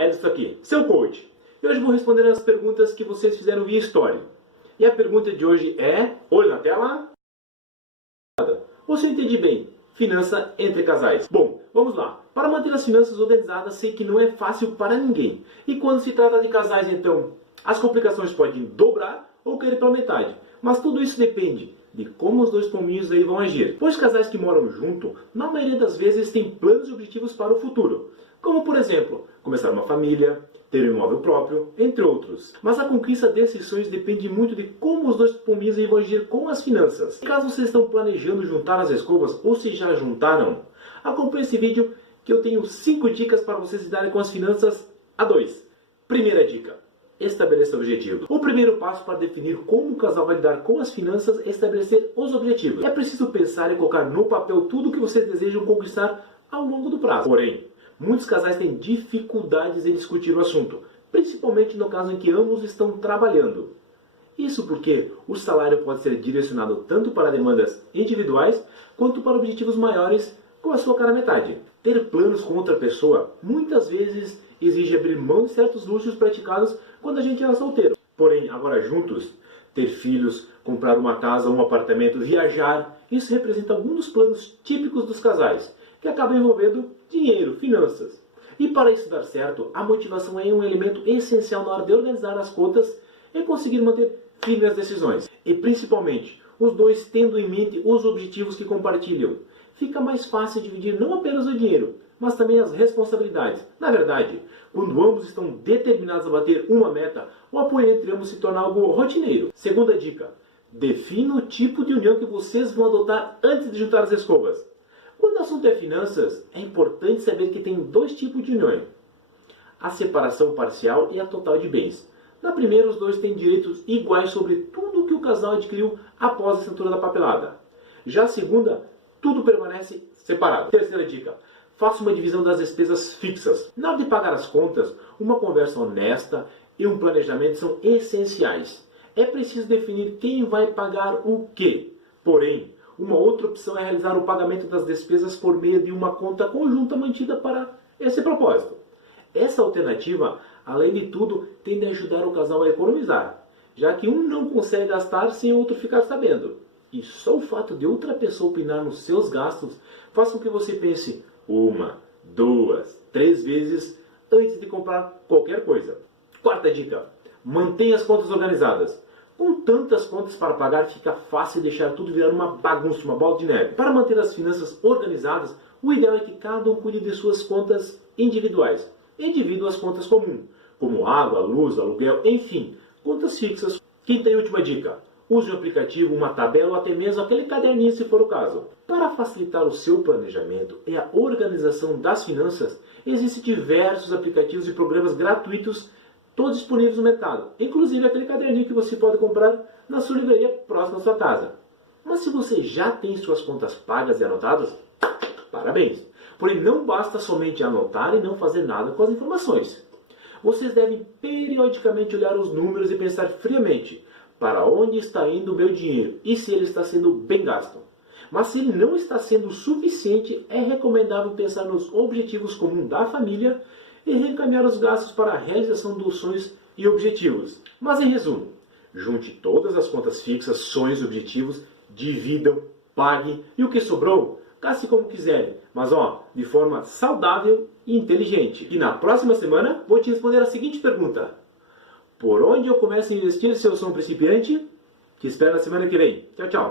Olá, Edson aqui, seu coach. E hoje vou responder as perguntas que vocês fizeram via story. E a pergunta de hoje é, olho na tela. Ou se eu entendi bem, finança entre casais. Bom, vamos lá. Para manter as finanças organizadas, sei que não é fácil para ninguém. E quando se trata de casais, então, as complicações podem dobrar ou cair pela metade. Mas tudo isso depende de como os dois pombinhos aí vão agir. Pois casais que moram junto, na maioria das vezes, têm planos e objetivos para o futuro. Como, por exemplo, começar uma família, ter um imóvel próprio, entre outros. Mas a conquista desses sonhos depende muito de como os dois pombinhos aí vão agir com as finanças. Caso vocês estão planejando juntar as escovas ou se já juntaram, acompanhe esse vídeo que eu tenho 5 dicas para vocês lidarem com as finanças a 2. Primeira dica: estabeleça objetivos. O primeiro passo para definir como o casal vai lidar com as finanças é estabelecer os objetivos. É preciso pensar e colocar no papel tudo o que vocês desejam conquistar ao longo do prazo. Porém, muitos casais têm dificuldades em discutir o assunto, principalmente no caso em que ambos estão trabalhando. Isso porque o salário pode ser direcionado tanto para demandas individuais quanto para objetivos maiores com a sua cara metade. Ter planos com outra pessoa muitas vezes exige abrir mão de certos luxos praticados quando a gente era solteiro. Porém, agora juntos, ter filhos, comprar uma casa ou um apartamento, viajar, isso representa alguns dos planos típicos dos casais, que acabam envolvendo dinheiro, finanças. E para isso dar certo, a motivação é um elemento essencial na hora de organizar as contas e conseguir manter firmes as decisões. E principalmente, os dois tendo em mente os objetivos que compartilham. Fica mais fácil dividir não apenas o dinheiro, mas também as responsabilidades. Na verdade, quando ambos estão determinados a bater uma meta, o apoio entre ambos se torna algo rotineiro. Segunda dica: defina o tipo de união que vocês vão adotar antes de juntar as escovas. Quando o assunto é finanças, é importante saber que tem 2 tipos de união: a separação parcial e a total de bens. Na primeira, os dois têm direitos iguais sobre tudo que o casal adquiriu após a assinatura da papelada. Já a segunda, tudo permanece separado. Terceira dica: faça uma divisão das despesas fixas. Na hora de pagar as contas, uma conversa honesta e um planejamento são essenciais. É preciso definir quem vai pagar o quê. Porém, uma outra opção é realizar o pagamento das despesas por meio de uma conta conjunta mantida para esse propósito. Essa alternativa, além de tudo, tende a ajudar o casal a economizar, já que um não consegue gastar sem o outro ficar sabendo. E só o fato de outra pessoa opinar nos seus gastos faz com que você pense 1, 2, 3 vezes antes de comprar qualquer coisa. Quarta dica: mantenha as contas organizadas. Com tantas contas para pagar, fica fácil deixar tudo virar uma bagunça, uma bola de neve. Para manter as finanças organizadas, o ideal é que cada um cuide de suas contas individuais e divida as contas comuns, como água, luz, aluguel, enfim, contas fixas. Quinta e última dica: use um aplicativo, uma tabela ou até mesmo aquele caderninho se for o caso. Para facilitar o seu planejamento e a organização das finanças, existem diversos aplicativos e programas gratuitos, todos disponíveis no mercado, inclusive aquele caderninho que você pode comprar na sua livraria próxima à sua casa. Mas se você já tem suas contas pagas e anotadas, parabéns! Porém, não basta somente anotar e não fazer nada com as informações. Vocês devem periodicamente olhar os números e pensar friamente: para onde está indo o meu dinheiro e se ele está sendo bem gasto. Mas se ele não está sendo o suficiente, é recomendável pensar nos objetivos comuns da família e reencaminhar os gastos para a realização dos sonhos e objetivos. Mas em resumo, junte todas as contas fixas, sonhos e objetivos, dividam, paguem e o que sobrou, gaste como quiserem, mas de forma saudável e inteligente. E na próxima semana vou te responder a seguinte pergunta: por onde eu começo a investir se eu sou um principiante? Te espero na semana que vem. Tchau, tchau.